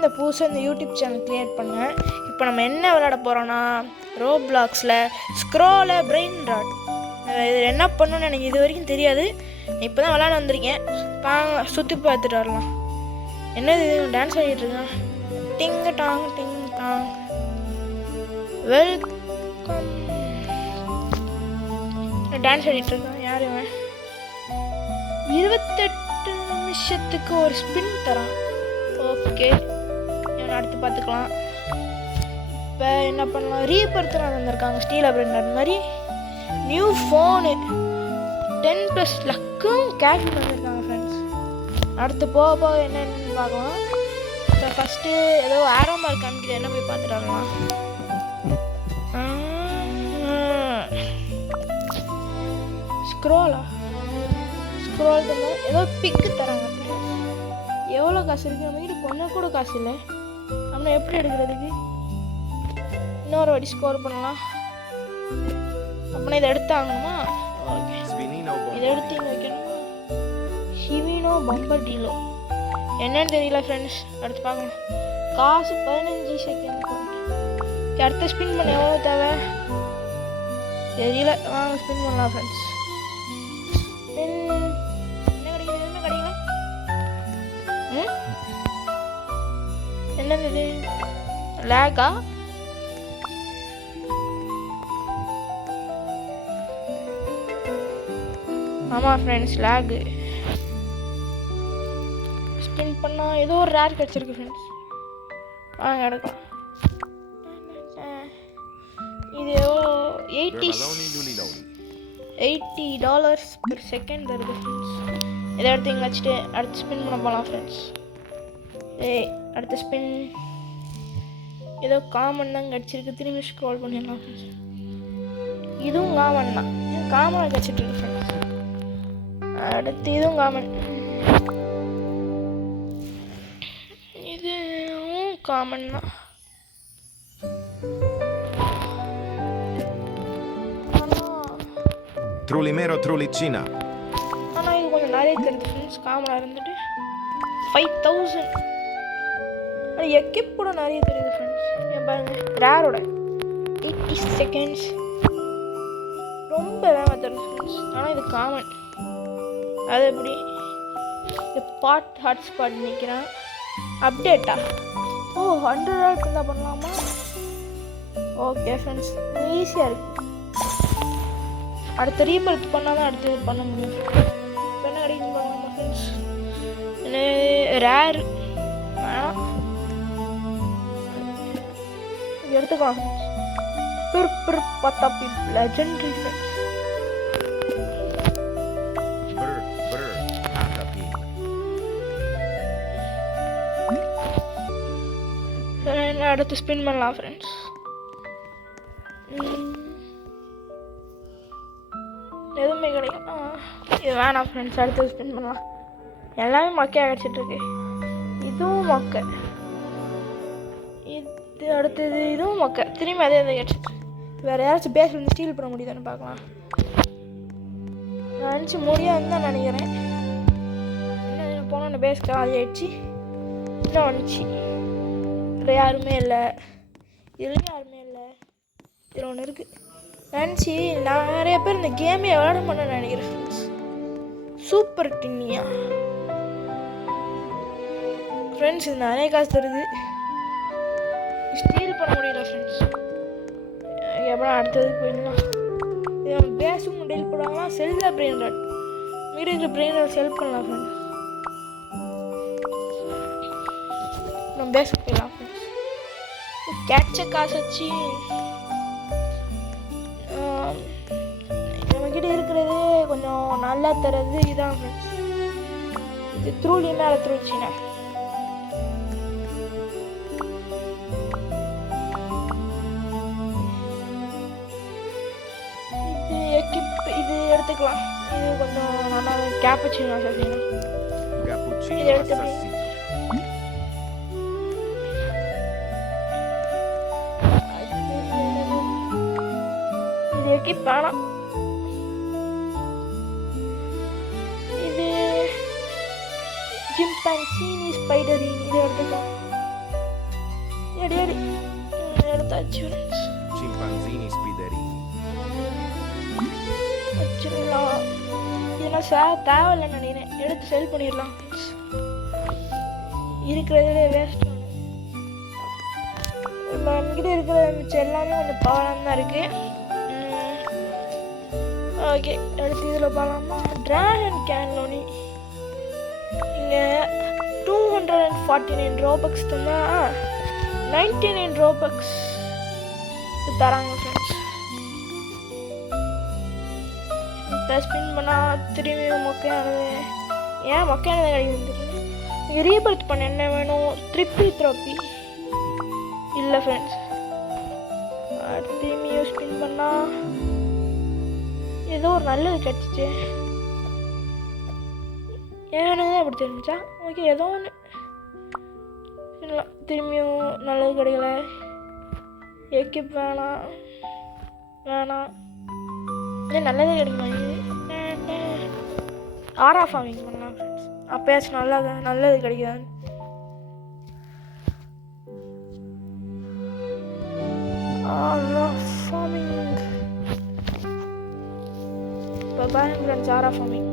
இந்த புதுசாக இந்த யூடியூப் சேனல் க்ரியேட் பண்ணேன். இப்போ நம்ம என்ன விளையாட போகிறோன்னா ரோப்ளாக்ஸில் ஸ்க்ரோல பிரெயின் ராட். இது என்ன பண்ணணும்னு எனக்கு இது வரைக்கும் தெரியாது. இப்போ தான் விளையாட வந்திருக்கேன். சுற்றி பார்த்துட்டு வரலாம். என்னது இது டான்ஸ் ஆடிட்டு இருக்கேன். டிங் டாங் டிங் டாங். வெல்கம். டான்ஸ் ஆடிட்டு இருக்கான். யார் இவன்? 28 நிமிஷத்துக்கு ஒரு ஸ்பின் தரான். ஓகே, இவன் அடுத்து பார்த்துக்கலாம். இப்போ என்ன பண்ணலாம்? ரீபர்த்லாம் வந்திருக்காங்க. ஸ்டீல் அப்படின்ற மாதிரி நியூ ஃபோனு 10+ லக்கும் கேஷ் பண்ணியிருக்காங்க ஃப்ரெண்ட்ஸ். அடுத்து போக போக என்னென்னு பார்க்கலாம். இப்போ ஃபஸ்ட்டு ஏதோ ஆரோ மார்க் காமிக்குது, என்ன போய் பார்த்துட்டு வரலாம். ஸ்க்ரோல் பண்ண ஏதோ பிக்கு தராங்க. எவ்வளோ காசு இருக்குது? நம்ம கிட்ட கொஞ்சம் கூட காசு இல்லை. அப்படின்னா எப்படி எடுக்கிறதுக்கு? இன்னொரு வாட்டி ஸ்கோர் பண்ணலாம். அப்படின்னா இதை எடுத்தாங்கணுமா? ஓகே, இதை எடுத்து இங்கே வைக்கணுமா? ஷிவினோ பம்பர் டீலோ என்னன்னு தெரியல ஃப்ரெண்ட்ஸ். அடுத்து பார்க்கலாம். காசு 15 செகண்ட். அடுத்த ஸ்பின் பண்ண எவ்வளோ தேவை தெரியல. வாங்க ஸ்பின் பண்ணலாம் ஃப்ரெண்ட்ஸ். என்னது லேகா? ஆமாம் ஃப்ரெண்ட்ஸ், லேகு. ஸ்பின் பண்ணால் ஏதோ ஒரு ரேர் கிடச்சிருக்கு ஃப்ரெண்ட்ஸ். வாங்க எடுக்கலாம். இது $80 per second தருது ஃப்ரெண்ட்ஸ். இதை எடுத்து இங்கே வச்சுட்டு அடுத்து ஸ்பின் பண்ண போகலாம் ஃப்ரெண்ட்ஸ். அடுத்த ஸ்பின் ஏதோ காமன் தான் கிடச்சிருக்கு. திரும்பி ஸ்க்ரோல் பண்ணிடலாம் ஃப்ரெண்ட்ஸ். இதுவும் காமன் தான். காமனாக கிடச்சிட்டு இருக்கு ஃப்ரெண்ட்ஸ். அடுத்து இதுவும் காமன். இதுவும் காமன் தான். Trulimero Trulicina. ஆனால் இது கொஞ்சம் நிறைய தெரியுது ஃப்ரெண்ட்ஸ். காமனாக இருந்துட்டு 5000. அது எக்கிப் கூட நிறைய தெரியுது ஃப்ரெண்ட்ஸ். ஏன் பாருங்க, ரேரோட 80 செகண்ட்ஸ் ரொம்ப வேகமாக தெரியுது ஃப்ரெண்ட்ஸ். ஆனால் இது காமன். அது எப்படி? இது ஹாட்ஸ்பாட் நிற்கிறேன். அப்டேட்டா? ஓ, $100 இருந்தால் பண்ணலாமா? ஓகே ஃப்ரெண்ட்ஸ், ஈஸியாக இருக்குது. அடுத்த ரீபர்த் பண்ணால் தான் அடுத்து பண்ண முடியும். இப்போ என்ன கிடைக்கும் பண்ணலாமா ஃப்ரெண்ட்ஸ்? ரேர் எடுத்துக்கலாம். பத்தாப்பி லெஜெண்டரி ஃப்ரெண்ட்ஸ். அடுத்து ஸ்பின் பண்ணலாம் ஃப்ரெண்ட்ஸ். எதுவுமே கிடைக்கும். இது வேணாம் ஃப்ரெண்ட்ஸ். அடுத்து ஸ்பின் பண்ணலாம். எல்லாமே மொக்கையாக கிடச்சிட்ருக்கு. இதுவும் மொக்கை. இது அடுத்தது இதுவும் மொக்கை. திரும்பி அதே அதை கிடச்சிட்டு. வேறு யாராச்சும் பேஸ் வந்து ஸ்டீல் பண்ண முடியுதான்னு பார்க்கலாம். நான் நினச்சி முடியாதுன்னு தான் நினைக்கிறேன். என்ன போன பேஸ்க்கு ஆதி ஆயிடுச்சு. இன்னும் வந்துச்சு. இதில் யாருமே இல்லை. இதுலேயும் யாருமே இல்லை. இதில் ஒன்று இருக்குது. நினச்சி நான் நிறைய பேர் இந்த கேமே விளையாட மாட்டேன்னு நினைக்கிறேன் ஃப்ரெண்ட்ஸ். Super டின்னியா friends. இது நிறைய காசு தருது. ஸ்டீல் பண்ண முடியல ஃப்ரெண்ட்ஸ். எப்படா அடுத்ததுக்கு போயிடலாம். பேஸும் டெல் போடாங்களா? செல்லில் பிரெயின் ராட். மீடியத்தில் பிரெயின் ராட் செல் பண்ணலாம் ஃப்ரெண்ட்ஸ். நம்ம பேஸுக்கு போயிடலாம் ஃப்ரெண்ட்ஸ். கேட்ச காசு வச்சு நம்மக்கிட்ட இருக்கிறது கொஞ்சம் நல்லா தர்றது இதுதான் ஃப்ரெண்ட்ஸ். இது த்ரூலி மேலே த்ரூச்சினா இது எடுத்துக்கலாம். இது கொஞ்சம் நல்லா கேப்புச்சினோ அசாசினோ. இது எடுத்து இது எக்கிப் வேணாம். இது ஜிம்பான்சி ஸ்பைடரின். இது எடுத்துக்கலாம். வச்சாச்சு ஃப்ரெண்ட்ஸ். Chimpanzini spiderini. வச்சிடலாம். இதெல்லாம் தேவையில்லைன்னு நினைக்கிறேன். எடுத்து செல் பண்ணிடலாம் ஃப்ரெண்ட்ஸ். இருக்கிறதுலே வேஸ்ட். நம்மகிட்ட இருக்கிற மிச்சம் எல்லாமே கொஞ்சம் பவராக தான் இருக்குது. ஓகே, அடுத்து இதில் பார்க்கலாமா? ட்ராகன் கேன்லோனி இங்கே 249 ரோபக்ஸ் தந்தால் 99 ரோபக்ஸ் தராங்க ஃப்ரெண்ட்ஸ். இப்போ ஸ்பின் பண்ணால் திரும்பி மொக்கையானது. ஏன் மொக்கையானது கிடைக்குதுன்னு தெரியல. இங்கே ரீபர்த் பண்ண என்ன வேணும்? ட்ரிப்பி த்ரோப்பி இல்லை ஃப்ரெண்ட்ஸ். திரும்பி ஸ்பின் பண்ணால் ஏதோ ஒரு நல்லது கிடச்சிச்சு. எனக்கு தான் அப்படி தெரிஞ்சா. ஓகே, ஏதோ ஒன்று திரும்பியும் நல்லது கிடைக்கல. எக்கிப் வேணாம் இது நல்லதே கிடைக்குமா? இது ஆரா ஃபார்மிங் பண்ணலாம் ஃப்ரெண்ட்ஸ். அப்போயாச்சும் நல்லது கிடைக்குதான்னு. ஆரா ஃபார்மிங் இப்போ பாருங்க ஃப்ரெண்ட்ஸ். ஆரா ஃபார்மிங்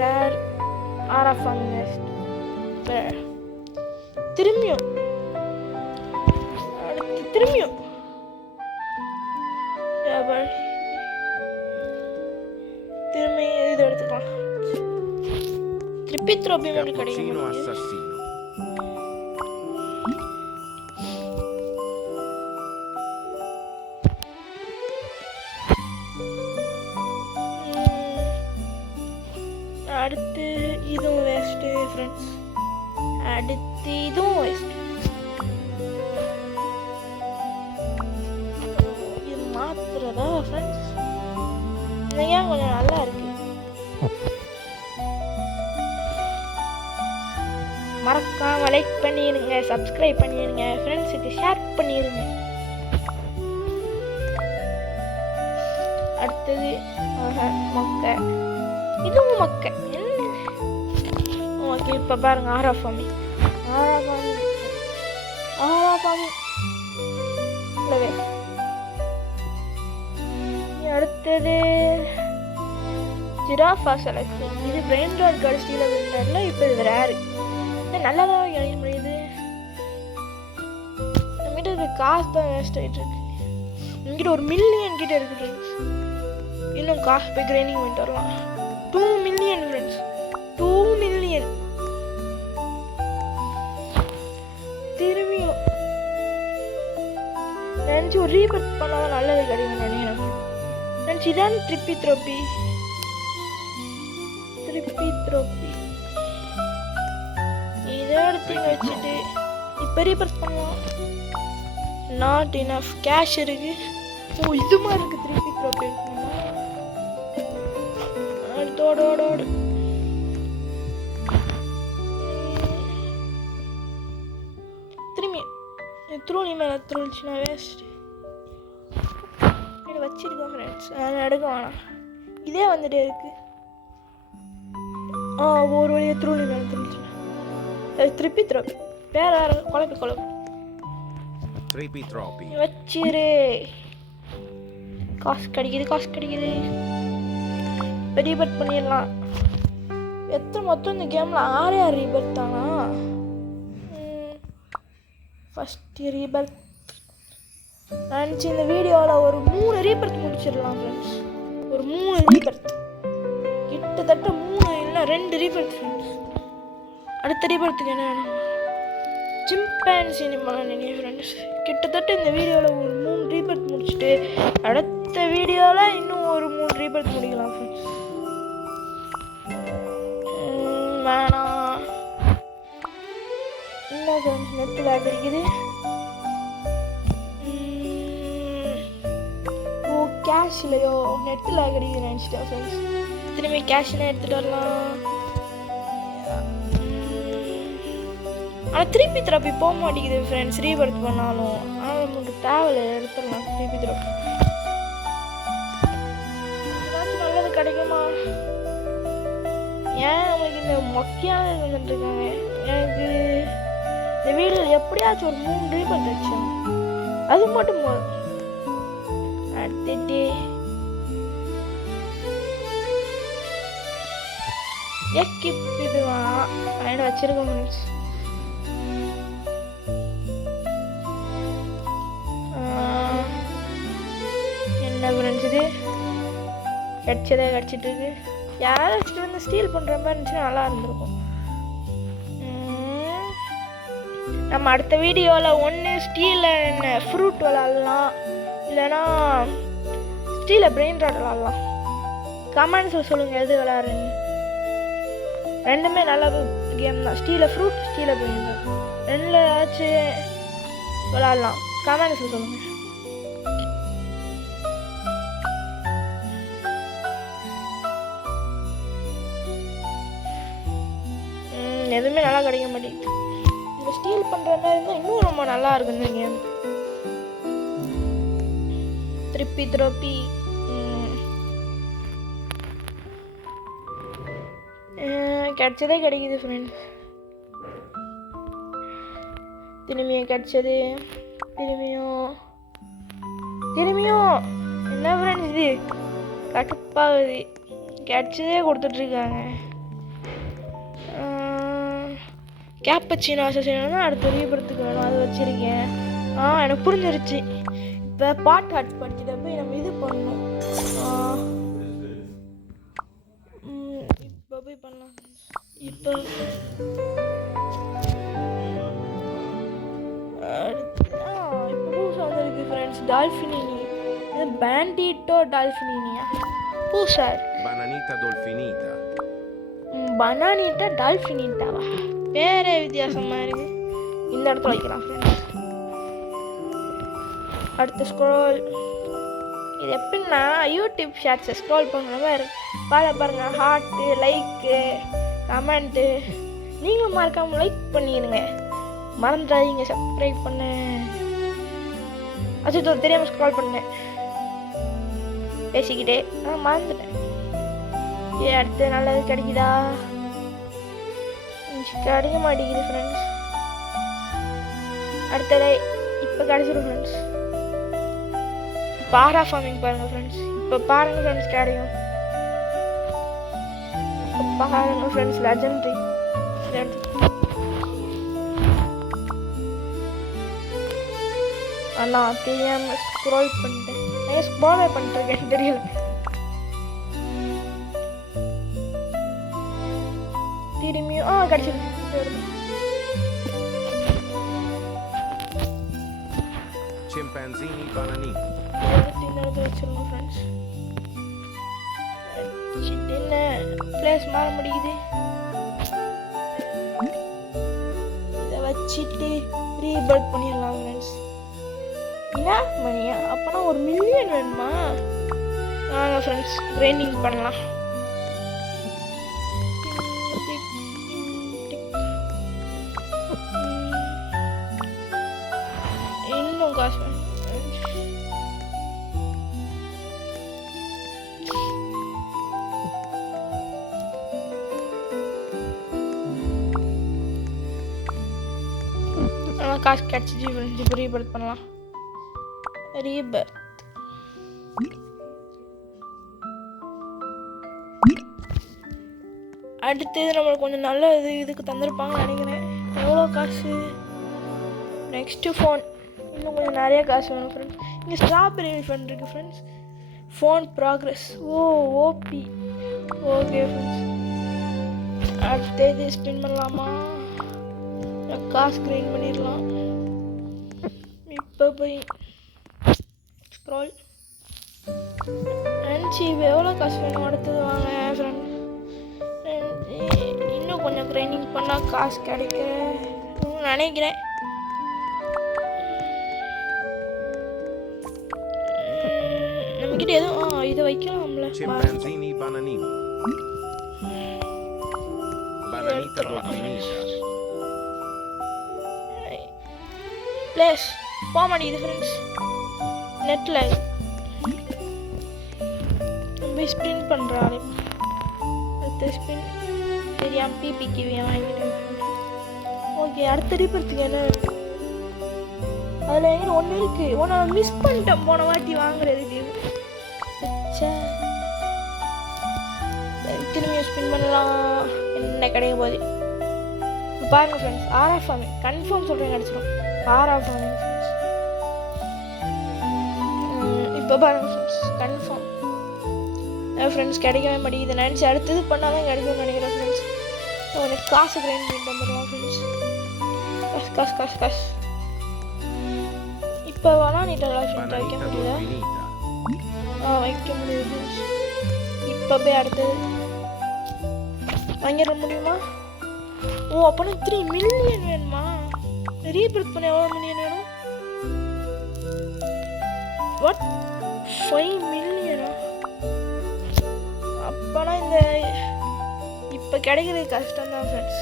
ரேர் ஆரா ஃபார்மிங் திரும்பியும் திரும்பி இது எடுத்துக்கலாம். திருப்பி த்ரோப்பி மட்டும் Cappuccino கிடைக்கும். assassino. அடுத்து இதுவும் வேஸ்ட்டு ஃப்ரெண்ட்ஸ். அடுத்து இதுவும் வேஸ்ட். இது மாத்துறதா ஃப்ரெண்ட்ஸ்? ஏன் கொஞ்சம் நல்லா இருக்கு. மறக்காம லைக் பண்ணிடுங்க, சப்ஸ்கிரைப் பண்ணிடுங்க, ஃப்ரெண்ட்ஸுக்கு ஷேர் பண்ணிடுங்க. அடுத்தது மொக்கை. இதுவும் மொக்கை. ஓகே, இப்போ பாருங்க ஆரா ஃபார்மிங் இல்லவே. அடுத்தது ஜிராஃபா செலக்ஷன். இது பிரெயின் ராட் கடைசியில் வின்னர்ல. இப்போ இது ரேரு. நல்லாதான் கிடைக்க முடியுது. நம்மகிட்ட இது காசு தான் வேஸ்ட் ஆகிட்டு இருக்கு. நம்மகிட்ட 1 மில்லியன் கிட்ட இருக்கு ஃப்ரெண்ட்ஸ். இன்னும் காசு போய் கிரைண்டிங் பண்ணிட்டு வரலாம். 2 மில்லியன் ஃப்ரெண்ட்ஸ். 2 மில்லியன். திரும்பியும் நினச்சி ஒரு ரீபர்த் பண்ணாதான் நல்லது கிடைக்கும் நினைக்கிறேன் ஃப்ரெண்ட்ஸ். இதான் ட்ரிப்பி த்ரோப்பி. இதை எடுத்து வச்சுட்டு இப்போ ரீபர்த் பண்ணலாம். நாட் இனஃப் கேஷ் இருக்கு. ஓ, இது மாதிரி இருக்கு. ட்ரிப்பி த்ரோப்பி அடுத்தோடு திரும்பி த்ரூலி மேலே த்ரூலிச்சுன்னா வேஸ்ட். இது வச்சிருக்கோம் ஃப்ரெண்ட்ஸ். எடுக்க வேணாம். இதே வந்துட்டே இருக்கு. ஒரு வழியாக த்ரூலி மேலே த்ரூலிச்சுன்னா திருப்பி த்ரோப்பி. வேற குழப்பி Trippi troppi. வச்சிரு. காசு கிடைக்குது. ரீபர்த் பண்ணிடலாம். மொத்தம் இந்த கேமில் 6 ரீபர்த் தானா? ஃபஸ்ட் ரீபர்த் நினச்சி இந்த வீடியோவில் ஒரு 3 ரீபர்த் முடிச்சிடலாம் ஃப்ரெண்ட்ஸ். ஒரு 3 ரீபர்த் கிட்டத்தட்ட 3 இல்லை 2 ரீபர்த் ஃப்ரெண்ட்ஸ். அடுத்த ரீபர்த்துக்கு என்ன வேணும்? சிம்பான்சினி நினைக்கிறேன் ஃப்ரெண்ட்ஸ். கிட்டத்தட்ட இந்த வீடியோவில் ஒரு 3 ரீபர்த் முடிச்சுட்டு அடுத்த வீடியோவில் இன்னும் ஒரு 3 ரீபர்த் முடிக்கலாம் ஃப்ரெண்ட்ஸ். வேணாம். என்ன ஃப்ரெண்ட்ஸ் நெட்டில் கிடைக்குது. கேஷ் இல்லையோ, நெட்டில் கிடைக்குது நினச்சிட்டேன் ஃப்ரெண்ட்ஸ். திரும்பி கேஷ்னா எடுத்துகிட்டு வரலாம். ஆனால் திருப்பி போக மாட்டேங்குது ஃப்ரெண்ட்ஸ். ரீபர்த் பண்ணாலும் ஆனால் நமக்கு தேவையில்லை. எடுத்துடலாம் திருப்பி ஏதாச்சும் நல்லது கிடைக்குமா? ஏன் நம்மளுக்கு இந்த மொக்கையான வந்துட்டு இருக்காங்க. எனக்கு இந்த வீடு எப்படியாச்சும் ஒரு 3 ரீபன் வச்சோம், அது மட்டும் போதும். அடுத்துட்டு எக்கிப் இதுவான் அவன் வச்சிருக்கோம் ஃப்ரெண்ட்ஸ். என்ன ஃப்ரெண்ட்ஸ் இது கிடச்சிட்டு இருக்கு. யாராவது வச்சுட்டு வந்து ஸ்டீல் பண்ணுற மாதிரி இருந்துச்சுன்னா நல்லா இருந்திருக்கும். நம்ம அடுத்த வீடியோவில் ஒன்று ஸ்டீலில் என்ன ஃப்ரூட் விளாட்லாம், இல்லைன்னா ஸ்டீலில் பிரெயின் ராட் விளாட்லாம். கமெண்ட்ஸில் சொல்லுங்கள் எது விளாட்றேன்னு. ரெண்டுமே நல்ல கேம் தான். ஸ்டீலில் ஃப்ரூட், ஸ்டீலில் பிரெயின் ராட், ரெண்டில் ஏதாச்சும் விளாட்லாம். கமெண்ட்ஸில் சொல்லுங்கள். எதுவுமே நல்லா கிடைக்க மாட்டேங்குது. இந்த ஸ்டீல் பண்ணுற மாதிரி இருந்தால் இன்னும் ரொம்ப நல்லா இருக்கும் இந்த கேம். திருப்பி கிடைச்சதே கிடைக்குது ஃப்ரெண்ட்ஸ். திரும்பியும் கிடைச்சது, திரும்பியும் என்ன ஃப்ரெண்ட்ஸ் இது கடுப்பாகுது. கிடைச்சதே கொடுத்துட்ருக்காங்க. கேப்பச்சினோ அசோசியேஷன் அடுத்த ரீபரத்துக்கு வேணும், அது வச்சுருக்கேன். எனக்கு புரிஞ்சிருச்சு. இப்போ பாட் ஹாட் படிச்சுட்டு போய் நம்ம இது பண்ணணும். இப்போ போய் பண்ணலாம். இப்போ புதுசாக வந்துருக்கு ஃப்ரெண்ட்ஸ். டால்ஃபினினி, இது பேண்டிட்டோ டால்ஃபினினியா புதுசாக இருக்கு. Bananita dolfinita. பனானிட்டா டால்ஃபினிட்டாவா, பேரே வித்தியாசமாக இருக்குது. இந்த இடத்துல வைக்கலாம் ஃப்ரெண்ட்ஸ். அடுத்த ஸ்க்ரோல். இது எப்படின்னா யூடியூப் ஷார்ட்ஸை ஸ்க்ரோல் பண்ணுற மாதிரி பாருங்கள். Heart, like, comment. நீங்களும் மறக்காமல் லைக் பண்ணிடுங்க. மறந்துடாதீங்க சப்ஸ்கிரைப் பண்ண. அது தெரியாமல் ஸ்க்ரோல் பண்ணேன் பேசிக்கிட்டே, மறந்துட்டேன். அடுத்து நல்லது கிடைக்குதா? கிடைக்க மாட்டேங்குது ஃப்ரெண்ட்ஸ். அடுத்தது இப்போ கிடைச்சிடும் ஃப்ரெண்ட்ஸ். பாரா ஃபார்மிங் பாருங்கள் ஃப்ரெண்ட்ஸ். இப்போ பாருங்கள் ஃப்ரெண்ட்ஸ் கிடைக்கும். இப்போ பாருங்கள் ஃப்ரெண்ட்ஸ் லெஜெண்டரி. அண்ணா தெரியாமல் ஸ்க்ரோல் பண்ணிட்டேன். ஸ்க்ரோலே பண்ணிட்டுருக்கேன் தெரியல. திரும்பியும் கிடச்சிருக்கு. Chimpanzini bananini. வச்சிருக்கோம் ஃப்ரெண்ட்ஸ். என்ன பிளேஸ் மாற முடியுது. இதை வச்சுட்டு ரீபர்த் பண்ணிடலாம் ஃப்ரெண்ட்ஸ். என்ன மணியா அப்போனா 1 மில்லியன் வேணுமா? வாங்க ஃப்ரெண்ட்ஸ் கிரைண்டிங் பண்ணலாம். இன்னும் காசு வேணும். காசு கிடச்சிச்சு ஃப்ரெண்ட்ஸ். இப்போ ரீபர்த் பண்ணலாம். ரீபர்த் அடுத்தது நம்மளுக்கு கொஞ்சம் நல்ல இதுக்கு தந்திருப்பாங்கன்னு நினைக்கிறேன். எவ்வளோ காசு? Next phone. இன்னும் கொஞ்சம் நிறைய காசு வேணும் ஃப்ரெண்ட்ஸ். இங்கே ஸ்ட்ராபெரி ஃபண்ட் இருக்குது ஃப்ரெண்ட்ஸ். Phone progress. ஓபி. Okay friends. அடுத்தது ஸ்பின் பண்ணலாமா? காசு கிரைண்ட் பண்ணிடலாம். இப்போ போய் ஸ்க்ரோல் அஞ்சு எவ்வளோ காசு வேணும்? அடுத்தது வாங்க ஃப்ரெண்ட். இன்னும் கொஞ்சம் கிரைண்டிங் பண்ணால் காசு கிடைக்க நினைக்கிறேன். நம்மக்கிட்ட எதுவும் இதை வைக்கலாம்ல. Chimpanzini bananini. Bananita dolfinita. Place போக மாட்டேங்குது ஃப்ரெண்ட்ஸ். நெட்டில் நம்ம ஸ்பின் பண்ணுறாரு. அடுத்த ஸ்பின் தெரியாமல் பிபிக்கு வாங்கிட்டேன். ஓகே, அடுத்த ரீபர்த்துக்கு என்ன வேணும்? அதில் எங்கிட்ட ஒன்று இருக்குது. ஒன்று மிஸ் பண்ணிட்டேன் போன வாட்டி வாங்குறதுக்கு. திரும்பி ஸ்பின் பண்ணலாம். என்ன கிடைக்க போகுது பாருங்கள் ஃப்ரெண்ட்ஸ். ஆர்ஆர் ஃபார்மிங் கன்ஃபார்ம் சொல்கிறேன், கிடச்சிடும். RR farming friends. இப்போ பாருங்கள் ஃப்ரெண்ட்ஸ், கன்ஃபார்ம் ஃப்ரெண்ட்ஸ் கிடைக்கவே மாட்டேங்குது. நினச்சி அடுத்தது பண்ணால் தான் கிடைக்கும்னு நினைக்கிறேன் ஃப்ரெண்ட்ஸ். உனக்கு காசு கிரைண்ட் பண்ணிட்டு வந்துடலாம் ஃப்ரெண்ட்ஸ். காசு காசு காசு காசு இப்போ வேணால் நீட்டாக வைக்க முடியுதா? வைக்க முடியுது ஃப்ரெண்ட்ஸ். இப்போ போய் அடுத்தது வாங்கிட முடியுமா? ஓ, அப்போனா 3 மில்லியன் வேணுமா? ரீபில்ட் பண்ண எவ்வளோ மில்லியன் வேணும்? What, 5 millionaire? அப்போனா இந்த இப்போ கிடைக்கிறது கஷ்டம் தான் ஃப்ரெண்ட்ஸ்.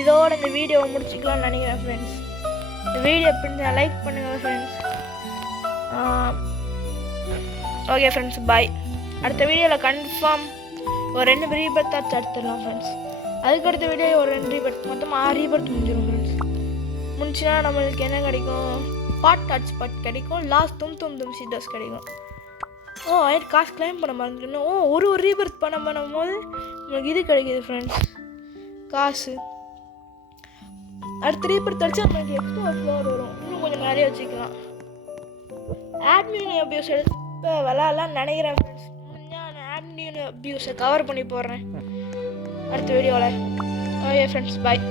இதோட இந்த வீடியோவை முடிச்சுக்கலாம்னு நினைக்கிறேன் ஃப்ரெண்ட்ஸ். இந்த வீடியோ பிடிச்சா லைக் பண்ணுங்கள் ஃப்ரெண்ட்ஸ். ஓகே ஃப்ரெண்ட்ஸ், பாய். அடுத்த வீடியோவில் கன்ஃபார்ம் ஒரு 2 ரீபர்த் ஆச்சு எடுத்துடலாம் ஃப்ரெண்ட்ஸ். அதுக்கடுத்த வீடியோ ஒரு 2 ரீபர்த், மொத்தம் 6 ரீபர்த் முடிஞ்சிடும் ஃப்ரெண்ட்ஸ். முடிச்சுன்னா நம்மளுக்கு என்ன கிடைக்கும்? பாட் கிடைக்கும். லாஸ்ட் தும் சீதாஸ் கிடைக்கும். ஓ, ஆயிட்டு காசு கிளைம் பண்ண மறந்துட்டேன். ஓ, ஒரு ரீபர்த் பண்ணும்போது நம்மளுக்கு இது கிடைக்கிது ஃப்ரெண்ட்ஸ், காசு. அடுத்த ரீபர்த் அடிச்சா நம்மளுக்கு எக்ஸ்ட்ரா ஃப்ளோர் வரும். இன்னும் கொஞ்சம் நிறைய வச்சுக்கலாம். ஆட்மின் அபியூஸ் எடுத்து விளாட்லான்னு நினைக்கிறேன் ஃப்ரெண்ட்ஸ். நான் ஆட்மின் அபியூஸை கவர் பண்ணி போடுறேன் அடுத்த வீடியோவில். ஓகே ஃப்ரெண்ட்ஸ், பாய்.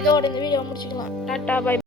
இதோட இந்த வீடியோவை முடிச்சுக்கலாம். டாட்டா, பாய்.